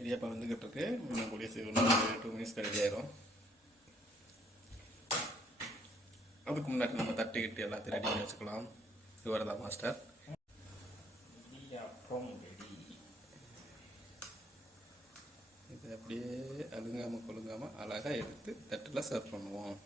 இடியாப்பா வந்துக்கிட்டு இருக்கு இன்னும் கூடிய ஒரு டூ மினிட்ஸ் ரெடி ஆயிரும். அதுக்கு முன்னாடி நம்ம தட்டு கிட்டி எல்லாத்தையும் ரெடி பண்ணி வச்சுக்கலாம். இவர் தான் மாஸ்டர் இடியாப்பம் ரெடி இது அப்படியே அழுங்காமல் கொழுங்காமல் அழகாக எடுத்து தட்டில் சர்வ் பண்ணுவோம்.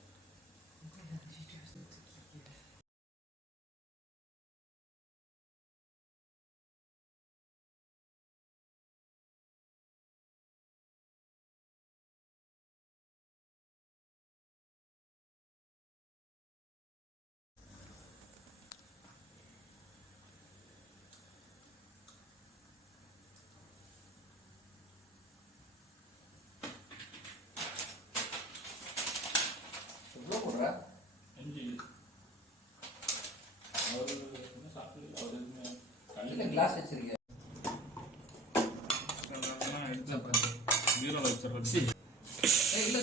எவ்வளோ போடுற அஞ்சு அவர் என்ன சாப்பிட்டு அவர் எதுவுமே இல்லை கிளாஸ் வச்சிருக்கேன் பீரோல இல்லை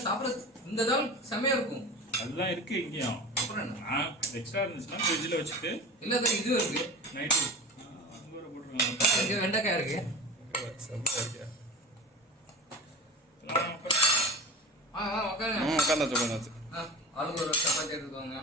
இந்த தால் செம்மையா இருக்கும். அதுதான் இருக்கு இங்கேயும். அப்புறம் என்ன? நான் எக்ஸ்ட்ரா இருந்துச்சுன்னா ஃப்ரிட்ஜில் வச்சுட்டு இல்லை தான் இதுவும் இருக்கு. நைட்டு இங்கே வெண்டைக்காய் இருக்கு. செம்மையாக ஆ உட்காந்தாச்சு ஆ. ஆளுக்கு ஒரு சப்பாத்தி எடுத்துக்கோங்க